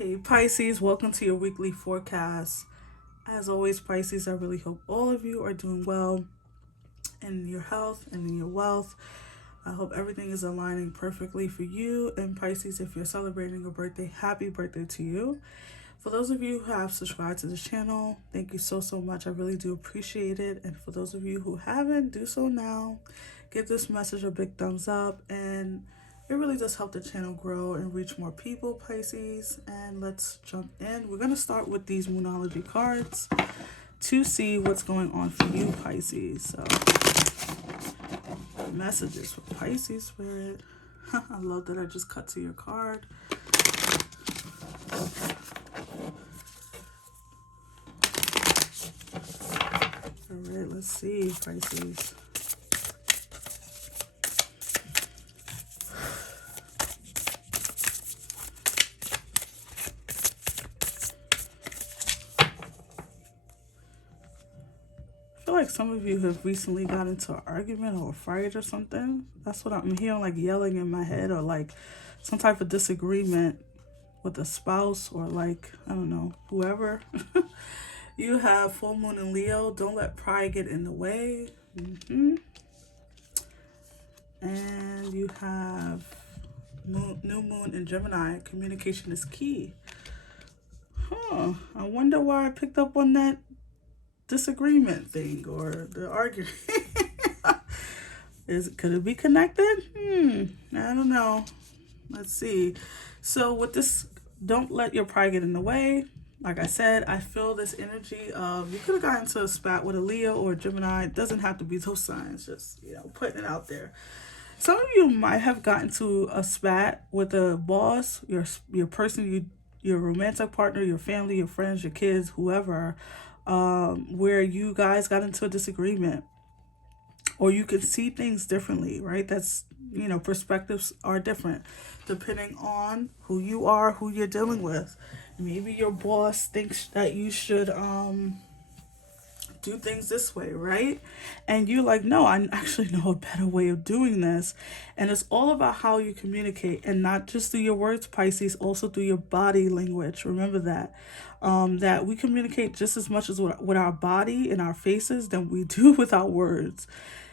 Hey Pisces, welcome to your weekly forecast. As always, Pisces, I really hope all of you are doing well in your health and in your wealth. I hope everything is aligning perfectly for you. And Pisces, if you're celebrating a birthday, happy birthday to you. For those of you who have subscribed to this channel, thank you so much. I really do appreciate it. And for those of you who haven't, do so now. Give this message a big thumbs up, and it really does help the channel grow and reach more people, Pisces. And let's jump in. We're going to start with these Moonology cards to see what's going on for you, Pisces. So, messages for Pisces Spirit. I love that I just cut to your card. All right, let's see, Pisces. I feel like some of you have recently got into an argument or a fight or something. That's what I'm hearing, like yelling in my head, or like some type of disagreement with a spouse, or like, I don't know, whoever. You have full moon in Leo. Don't let pride get in the way. And you have new moon in Gemini. Communication is key. I wonder why I picked up on that disagreement thing or the argument. Could it be connected? I don't know. Let's see. So with this, don't let your pride get in the way. Like I said, I feel this energy of, you could have gotten into a spat with a Leo or a Gemini. It doesn't have to be those signs, just, putting it out there. Some of you might have gotten to a spat with a boss, your person, your romantic partner, your family, your friends, your kids, whoever, where you guys got into a disagreement, or you can see things differently, right? That's, perspectives are different depending on who you are, who you're dealing with. Maybe your boss thinks that you should do things this way, right? And you're like, no, I actually know a better way of doing this. And it's all about how you communicate, and not just through your words, Pisces, also through your body language. Remember that. That we communicate just as much as with our body and our faces than we do with our words.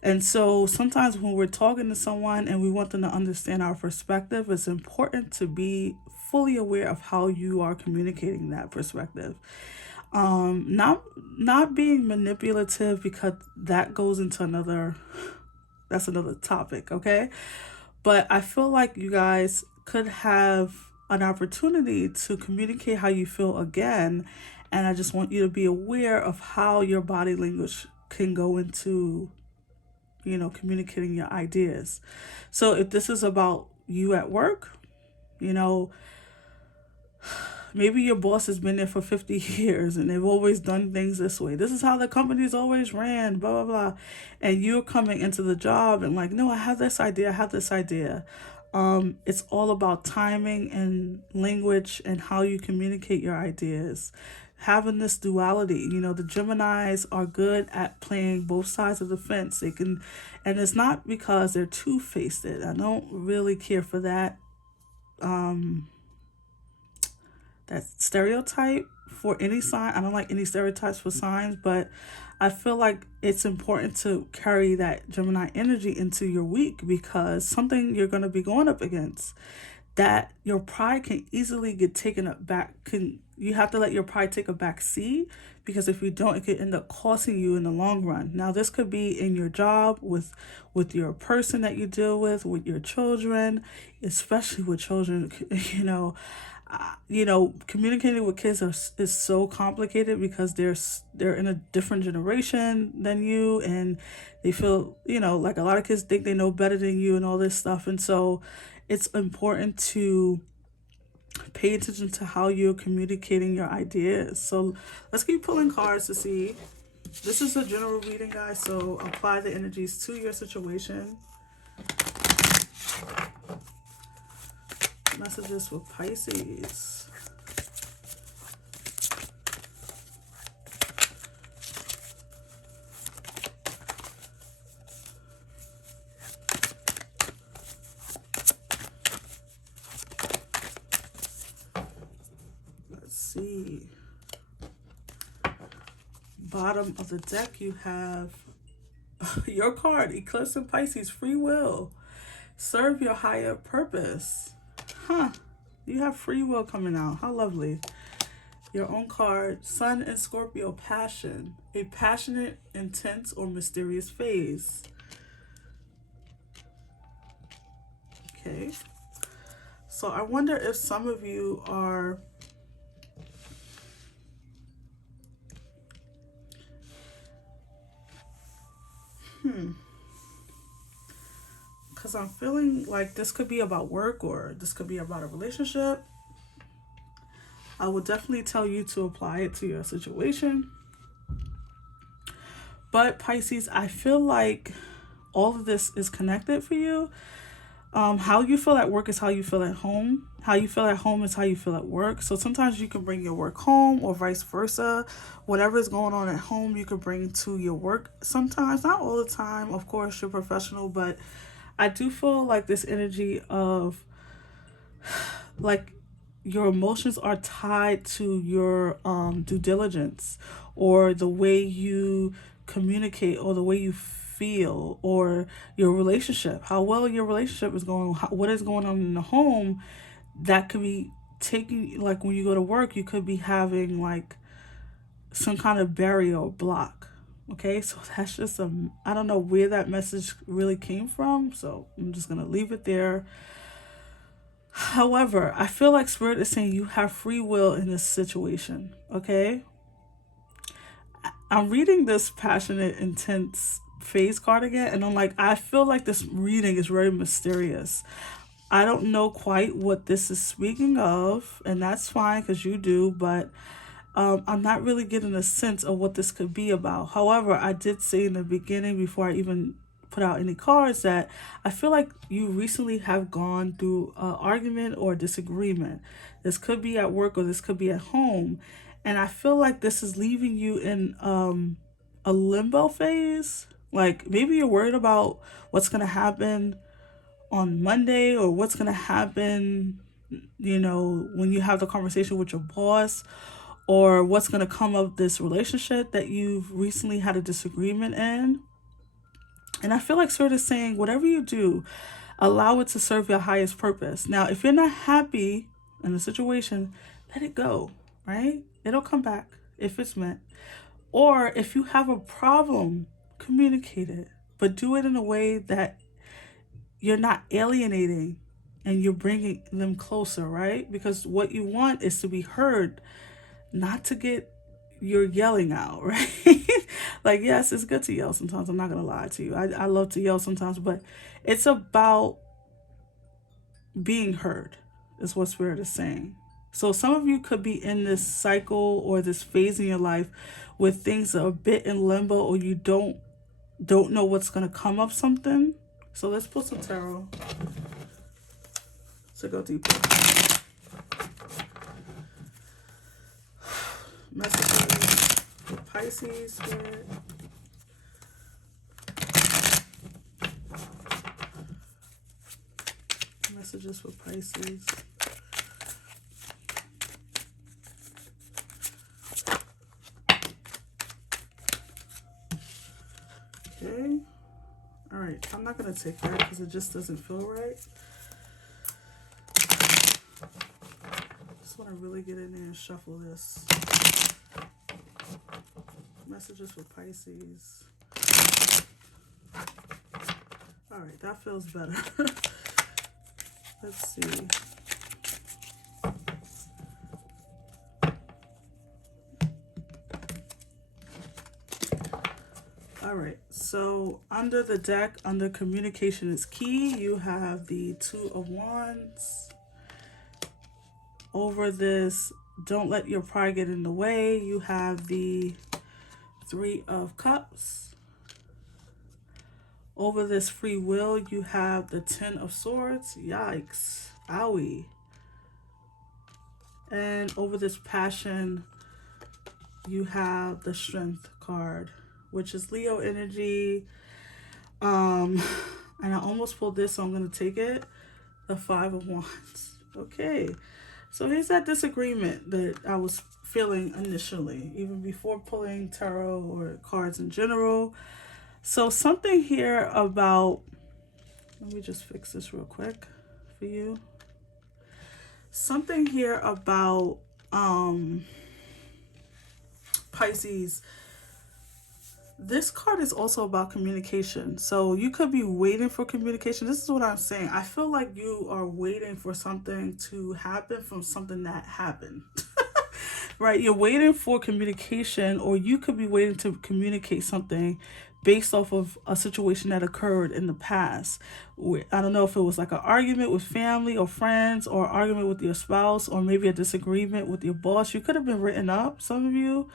And so sometimes when we're talking to someone and we want them to understand our perspective, it's important to be fully aware of how you are communicating that perspective. Not being manipulative, because that goes into that's another topic, okay? But I feel like you guys could have an opportunity to communicate how you feel again, and I just want you to be aware of how your body language can go into communicating your ideas. So if this is about you at work, you know maybe your boss has been there for 50 years and they've always done things this way. This is how the company's always ran, blah, blah, blah. And you're coming into the job and like, no, I have this idea, I have this idea. It's all about timing and language and how you communicate your ideas. Having this duality, the Geminis are good at playing both sides of the fence. They can, and it's not because they're two-faced. I don't really care for that stereotype for any sign. I don't like any stereotypes for signs, but I feel like it's important to carry that Gemini energy into your week, because something you're going to be going up against, that your pride can easily get taken back. You have to let your pride take a back seat, because if you don't, it could end up costing you in the long run. Now, this could be in your job, with your person that you deal with your children, especially with children. Communicating with kids is so complicated, because they're in a different generation than you, and they feel, like a lot of kids think they know better than you and all this stuff. And so it's important to pay attention to how you're communicating your ideas. So let's keep pulling cards to see. This is a general reading, guys, so apply the energies to your situation. Messages for Pisces. see. Bottom of the deck, you have your card, Eclipse in Pisces, free will. Serve your higher purpose. Huh. You have free will coming out. How lovely. Your own card, Sun in Scorpio, passion. A passionate, intense, or mysterious phase. Okay. So I wonder if some of you are because I'm feeling like this could be about work or this could be about a relationship. I will definitely tell you to apply it to your situation. But Pisces, I feel like all of this is connected for you. How you feel at work is how you feel at home. How you feel at home is how you feel at work. So sometimes you can bring your work home or vice versa. Whatever is going on at home, you can bring to your work sometimes. Not all the time. Of course, you're professional, but I do feel like this energy of like your emotions are tied to your due diligence or the way you communicate or the way you feel or your relationship, how well your relationship is going, what is going on in the home. That could be taking, like when you go to work, you could be having like some kind of barrier or block. Okay, so that's just I don't know where that message really came from, so I'm just gonna leave it there. However, I feel like Spirit is saying you have free will in this situation, okay? I'm reading this passionate, intense phase card again, and I'm like, I feel like this reading is very mysterious. I don't know quite what this is speaking of, and that's fine because you do, but I'm not really getting a sense of what this could be about. However, I did say in the beginning, before I even put out any cards, that I feel like you recently have gone through an argument or disagreement. This could be at work or this could be at home. And I feel like this is leaving you in a limbo phase. Like maybe you're worried about what's going to happen on Monday or what's going to happen, when you have the conversation with your boss, or what's going to come of this relationship that you've recently had a disagreement in. And I feel like Spirit is saying, whatever you do, allow it to serve your highest purpose. Now, if you're not happy in the situation, let it go, right? It'll come back if it's meant. Or if you have a problem, communicate it, but do it in a way that you're not alienating and you're bringing them closer, right? Because what you want is to be heard, not to get your yelling out, right? Like, yes, it's good to yell sometimes. I'm not going to lie to you. I love to yell sometimes, but it's about being heard is what Spirit is saying. So some of you could be in this cycle or this phase in your life where things are a bit in limbo or you don't know what's going to come of something. So let's pull some tarot to go deeper. Messages for Pisces, Spirit. Messages for Pisces. Okay. All right. I'm not going to take that because it just doesn't feel right. Just want to really get in there and shuffle this. Messages for Pisces. All right. That feels better. Let's see. All right, so under the deck, under communication is key, you have the Two of Wands. Over this, don't let your pride get in the way, you have the Three of Cups. Over this free will, you have the Ten of Swords. Yikes. Owie. And over this passion, you have the Strength card, which is Leo energy. And I almost pulled this, so I'm going to take it. The Five of Wands. Okay. So here's that disagreement that I was feeling initially, even before pulling tarot or cards in general. So something here about, let me just fix this real quick for you. Something here about Pisces. This card is also about communication. So you could be waiting for communication. This is what I'm saying. I feel like you are waiting for something to happen from something that happened. Right? You're waiting for communication, or you could be waiting to communicate something based off of a situation that occurred in the past. I don't know if it was like an argument with family or friends, or argument with your spouse, or maybe a disagreement with your boss. You could have been written up, some of you,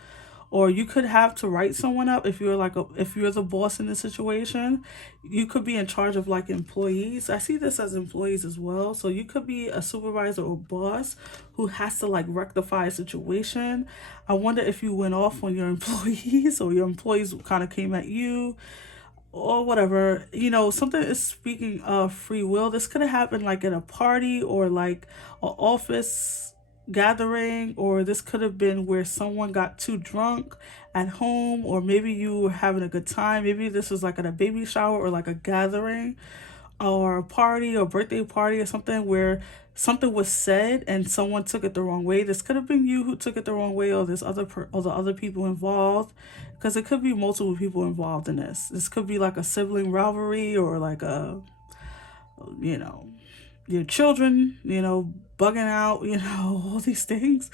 or you could have to write someone up if you're if you're the boss in the situation. You could be in charge of like employees. I see this as employees as well. So you could be a supervisor or boss who has to like rectify a situation. I wonder if you went off on your employees, or your employees kind of came at you, or whatever. Something is speaking of free will. This could have happened like at a party, or like an office gathering, or this could have been where someone got too drunk at home, or maybe you were having a good time. Maybe this was like at a baby shower, or like a gathering, or a party, or birthday party, or something where something was said and someone took it the wrong way. This could have been you who took it the wrong way, or or the other people involved, because it could be multiple people involved in this. This could be like a sibling rivalry, or like a, you know, your children, bugging out, all these things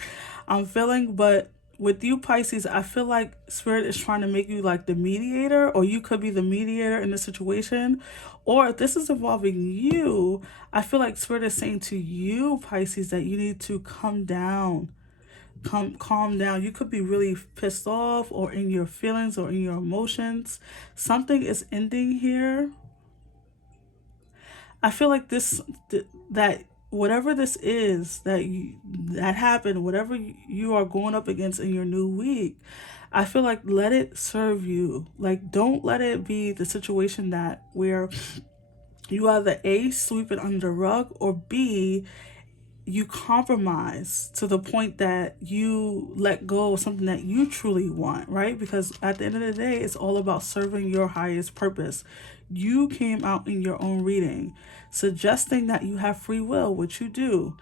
I'm feeling. But with you, Pisces, I feel like Spirit is trying to make you like the mediator, or you could be the mediator in the situation. Or if this is involving you, I feel like Spirit is saying to you, Pisces, that you need to come down. Calm down. You could be really pissed off, or in your feelings, or in your emotions. Something is ending here. I feel like that whatever this is that happened, whatever you are going up against in your new week, I feel like let it serve you. Like, don't let it be the situation that where you either A, sweep it under the rug, or B, you compromise to the point that you let go of something that you truly want, right? Because at the end of the day, it's all about serving your highest purpose. You came out in your own reading suggesting that you have free will, which you do.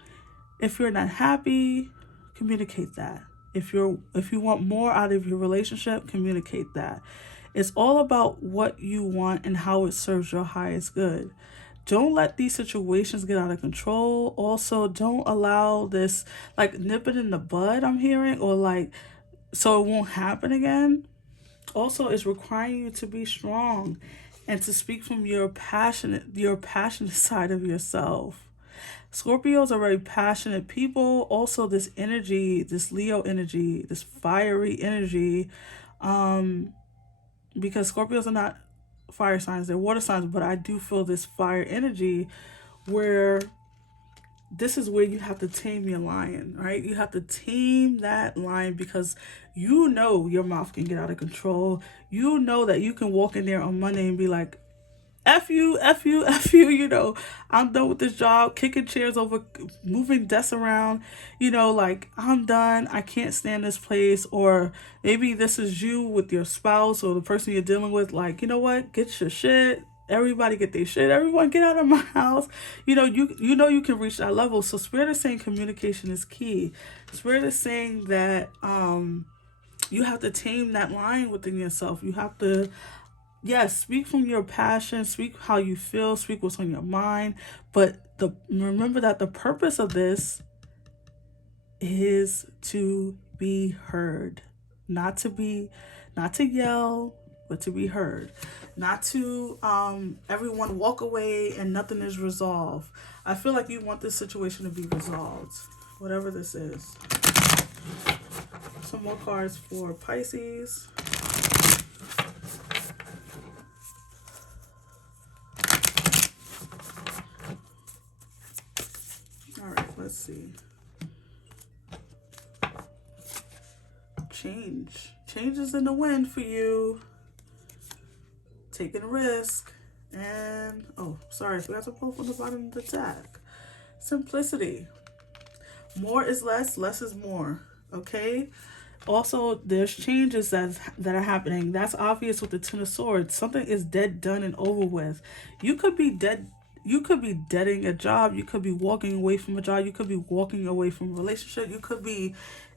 If you're not happy, communicate that. If you want more out of your relationship, communicate that. It's all about what you want and how it serves your highest good. Don't let these situations get out of control. Also, don't allow this, like, nip it in the bud, I'm hearing, or like, so it won't happen again. Also, it's requiring you to be strong and to speak from your passionate side of yourself. Scorpios are very passionate people. Also, this energy, this Leo energy, this fiery energy, because Scorpios are not fire signs, they're water signs, but I do feel this fire energy where this is where you have to tame your lion, right? You have to tame that lion, because your mouth can get out of control. That you can walk in there on Monday and be like, F you, F you, F you, I'm done with this job, kicking chairs over, moving desks around, like, I'm done, I can't stand this place. Or maybe this is you with your spouse, or the person you're dealing with, like, you know what, get your shit. Everybody get their shit. Everyone get out of my house. You can reach that level. So Spirit is saying communication is key. Spirit is saying that you have to tame that lion within yourself. You have to, yes, speak from your passion, speak how you feel, speak what's on your mind. But remember that the purpose of this is to be heard. Not to yell, but to be heard. Not to everyone walk away and nothing is resolved. I feel like you want this situation to be resolved, whatever this is. Some more cards for Pisces. All right, let's see. Change is in the wind for you. Taking a risk. And, oh, sorry, I forgot to pull from the bottom of the deck. Simplicity. More is less, less is more. Okay? Also, there's changes that are happening. That's obvious with the Ten of Swords. Something is dead, done, and over with. You could be dead. You could be deading a job. You could be walking away from a job. You could be walking away from a relationship. You could be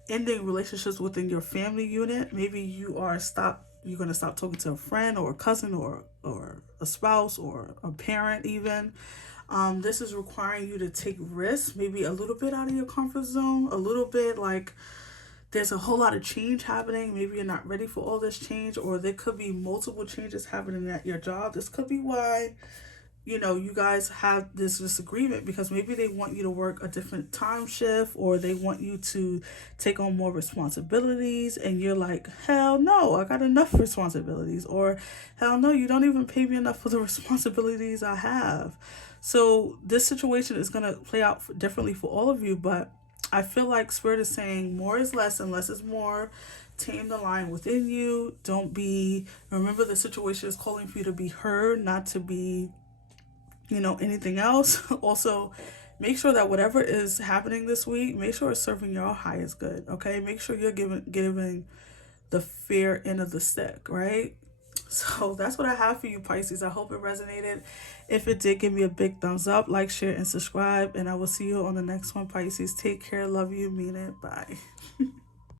ending relationships within your family unit. Maybe you're gonna stop talking to a friend or a cousin or a spouse or a parent even. This is requiring you to take risks, maybe a little bit out of your comfort zone, a little bit like there's a whole lot of change happening. Maybe you're not ready for all this change, or there could be multiple changes happening at your job. This could be why, you guys have this disagreement, because maybe they want you to work a different time shift, or they want you to take on more responsibilities, and you're like, hell no, I got enough responsibilities, or hell no, you don't even pay me enough for the responsibilities I have. So this situation is going to play out differently for all of you, but I feel like Spirit is saying more is less and less is more. Tame the line within you. Remember, the situation is calling for you to be heard, not to be, anything else. Also, make sure that whatever is happening this week, make sure it's serving your highest good, okay? Make sure you're giving the fair end of the stick, right? So that's what I have for you, Pisces. I hope it resonated. If it did, give me a big thumbs up, like, share, and subscribe. And I will see you on the next one, Pisces. Take care. Love you. Mean it. Bye.